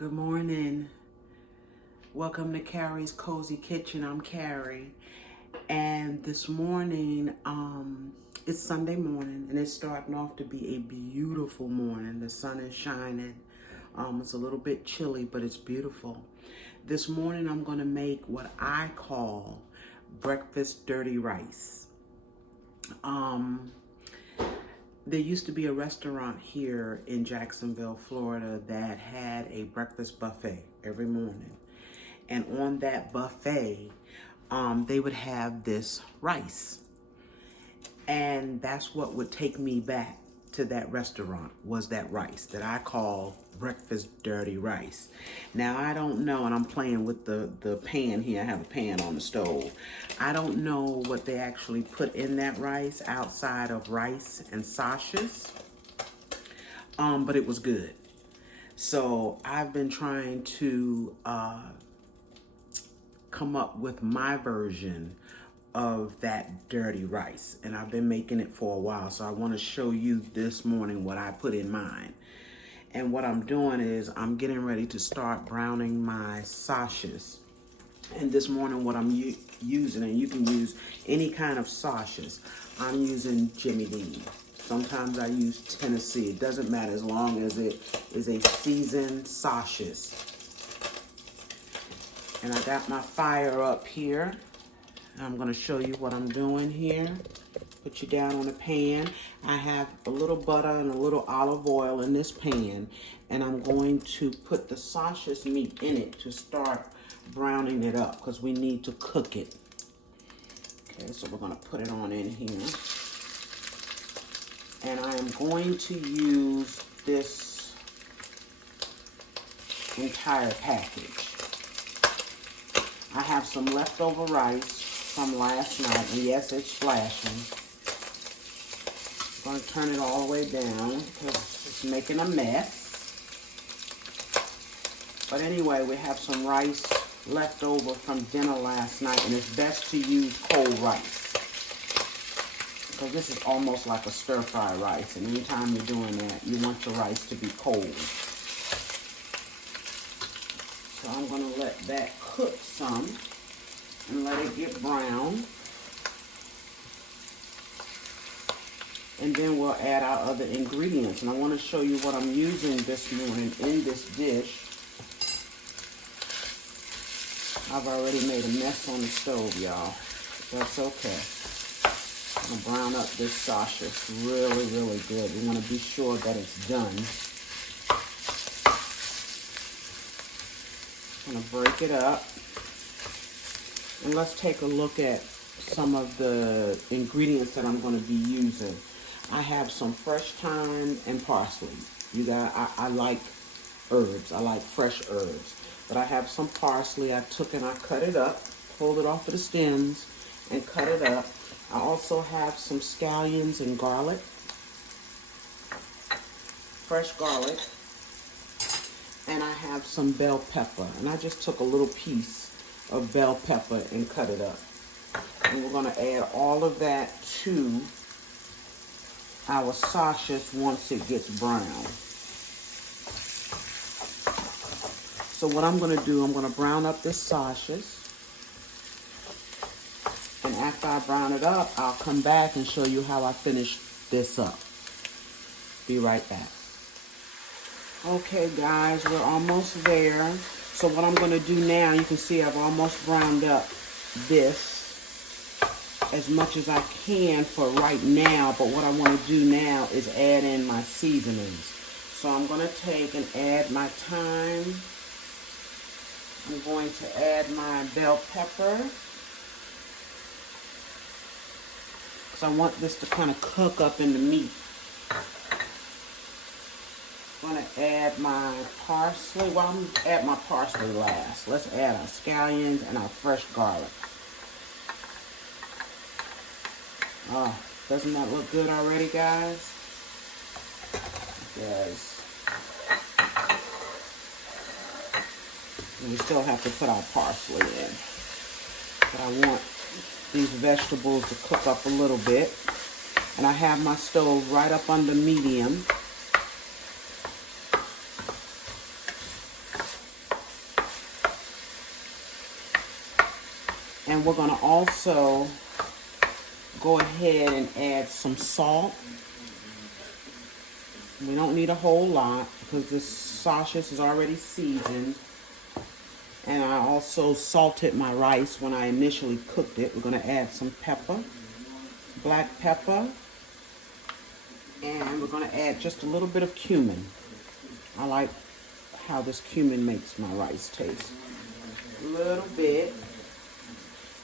Good morning. Welcome to Carrie's Cozy Kitchen. I'm Carrie. And this morning, it's Sunday morning and it's starting off to be a beautiful morning. The sun is shining. It's a little bit chilly, but it's beautiful. This morning, I'm going to make what I call breakfast dirty rice. There used to be a restaurant here in Jacksonville, Florida that had a breakfast buffet every morning. And on that buffet, they would have this rice. And that's what would take me back to that restaurant, was that rice that I call breakfast dirty rice. Now, I don't know, and I'm playing with the pan here. I have a pan on the stove. I don't know what they actually put in that rice outside of rice and sausages, but it was good. So I've been trying to come up with my version of that dirty rice, and I've been making it for a while, so I want to show you this morning what I put in mine. And what I'm doing is I'm getting ready to start browning my sausages. And this morning what I'm using, and you can use any kind of sausages, I'm using Jimmy Dean. Sometimes I use Tennessee. It doesn't matter as long as it is a seasoned sausage. And I got my fire up here. I'm going to show you what I'm doing here. Put you down on a pan. I have a little butter and a little olive oil in this pan, and I'm going to put the sausage meat in it to start browning it up because we need to cook it. Okay, so we're going to put it on in here. And I am going to use this entire package. I have some leftover rice from last night, and yes, it's splashing. I'm going to turn it all the way down because it's making a mess. But anyway, we have some rice left over from dinner last night, and it's best to use cold rice because this is almost like a stir-fry rice, and anytime you're doing that, you want your rice to be cold. So I'm going to let that cook some and let it get brown. And then we'll add our other ingredients. And I want to show you what I'm using this morning in this dish. I've already made a mess on the stove, y'all. That's okay. I'm going to brown up this sausage really, really good. We want to be sure that it's done. I'm going to break it up. And let's take a look at some of the ingredients that I'm going to be using. I have some fresh thyme and parsley. I like herbs. I like fresh herbs. But I have some parsley. I took and I cut it up, pulled it off of the stems, and cut it up. I also have some scallions and garlic, fresh garlic. And I have some bell pepper. And I just took a little piece of bell pepper and cut it up. And we're going to add all of that to our sausage once it gets brown. So what I'm going to do, I'm going to brown up this sausage. And after I brown it up, I'll come back and show you how I finish this up. Be right back. Okay, guys, we're almost there. So what I'm going to do now, you can see I've almost browned up this as much as I can for right now. But what I want to do now is add in my seasonings. So I'm going to take and add my thyme. I'm going to add my bell pepper, because I want this to kind of cook up in the meat. I'm going to add my parsley. Well, I'm going to add my parsley last. Let's add our scallions and our fresh garlic. Oh, doesn't that look good already, guys? Yes. And we still have to put our parsley in. But I want these vegetables to cook up a little bit. And I have my stove right up under medium. And we're gonna also go ahead and add some salt. We don't need a whole lot because this sausage is already seasoned. And I also salted my rice when I initially cooked it. We're gonna add some pepper, black pepper, and we're gonna add just a little bit of cumin. I like how this cumin makes my rice taste. A little bit.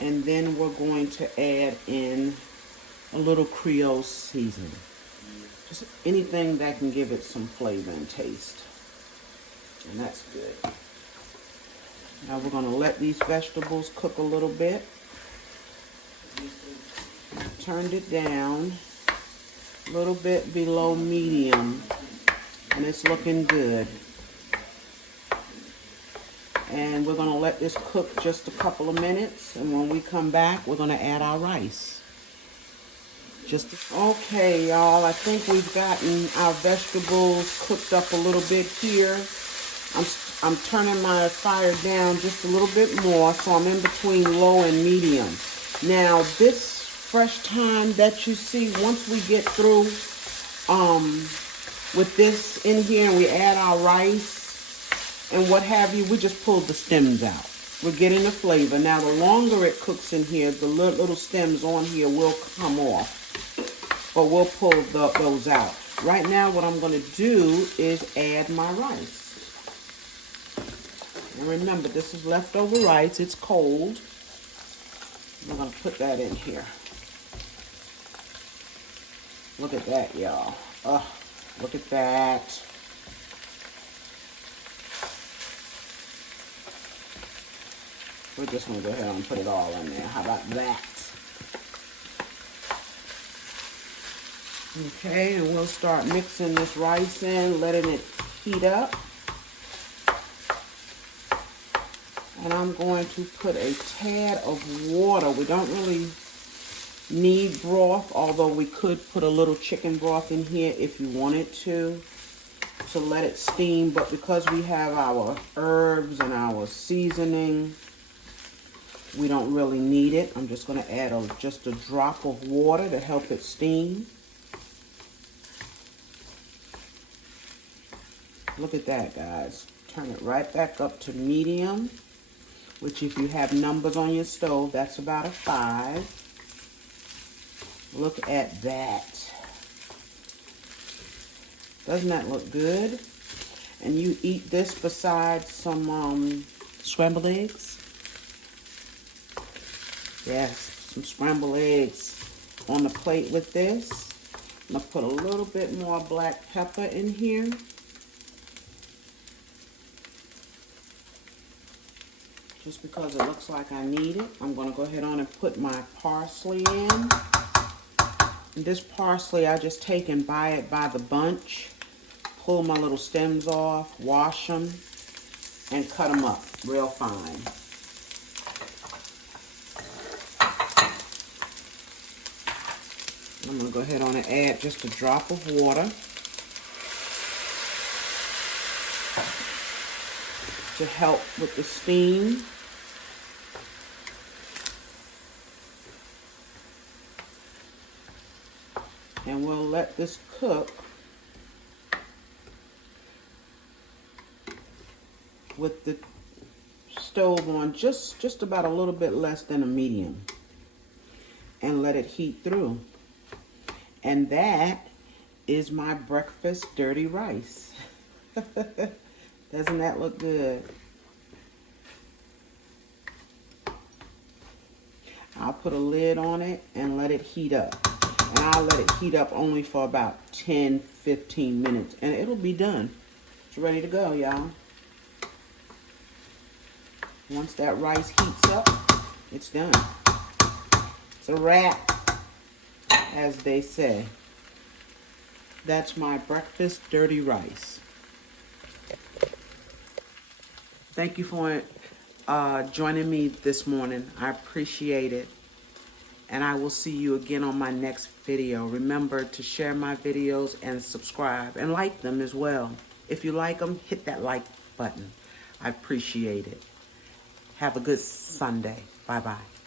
And then we're going to add in a little Creole seasoning. Just anything that can give it some flavor and taste. And that's good. Now we're going to let these vegetables cook a little bit. Turned it down a little bit below medium, and it's looking good. And we're going to let this cook just a couple of minutes, and when we come back, we're going to add our rice. Okay, y'all, I think we've gotten our vegetables cooked up a little bit here. I'm turning my fire down just a little bit more, so I'm in between low and medium. Now, this fresh thyme that you see, once we get through with this in here and we add our rice and what have you, we just pull the stems out. We're getting the flavor. Now, the longer it cooks in here, the little stems on here will come off. But we'll pull those out. Right now, what I'm going to do is add my rice. And remember, this is leftover rice. It's cold. I'm going to put that in here. Look at that, y'all. Look at that. We're just going to go ahead and put it all in there. How about that? Okay, and we'll start mixing this rice in, letting it heat up. And I'm going to put a tad of water. We don't really need broth, although we could put a little chicken broth in here if you wanted to let it steam. But because we have our herbs and our seasoning, we don't really need it. I'm just going to add just a drop of water to help it steam. Look at that, guys. Turn it right back up to medium, which if you have numbers on your stove, that's about a 5. Look at that. Doesn't that look good? And you eat this beside some scrambled eggs. Yes, some scrambled eggs on the plate with this. I'm going to put a little bit more black pepper in here. Just because it looks like I need it. I'm going to go ahead on and put my parsley in. And this parsley, I just take and buy it by the bunch. Pull my little stems off, wash them, and cut them up real fine. I'm going to go ahead on and add just a drop of water to help with the steam. And we'll let this cook with the stove on just about a little bit less than a medium, and let it heat through. And that is my breakfast dirty rice. Doesn't that look good? I'll put a lid on it and let it heat up. And I'll let it heat up only for about 10-15 minutes. And it'll be done. It's ready to go, y'all. Once that rice heats up, it's done. It's a wrap, as they say. That's my breakfast dirty rice. Thank you for joining me this morning. I appreciate it. And I will see you again on my next video. Remember to share my videos and subscribe and like them as well. If you like them, hit that like button. I appreciate it. Have a good Sunday. Bye-bye.